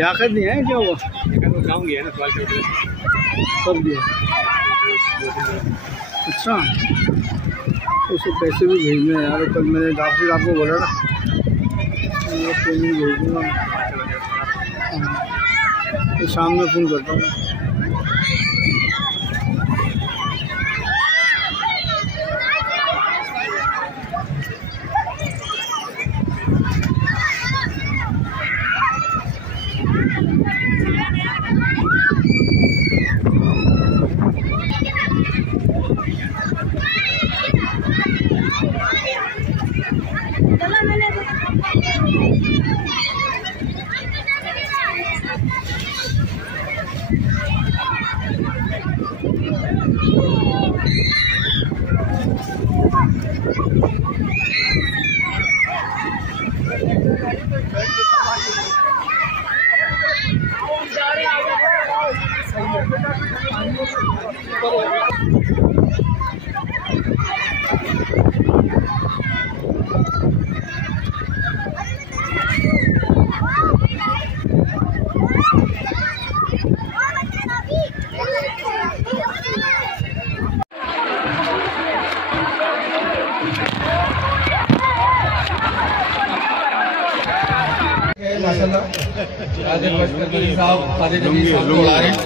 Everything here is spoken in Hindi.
याकत नहीं है क्या हुआ? गाँव गया ना सवाल कब दिया? अच्छा, उसको पैसे भी भेजने हैं यार। कल मैंने डॉक्टर आपको बोला ना, पेमेंट भेज दूँगा। तो शाम में फ़ोन करता हूँ। माशाल्लाह कादिर बशकर साहब कादिर जमील साहब को बुला रहे हैं।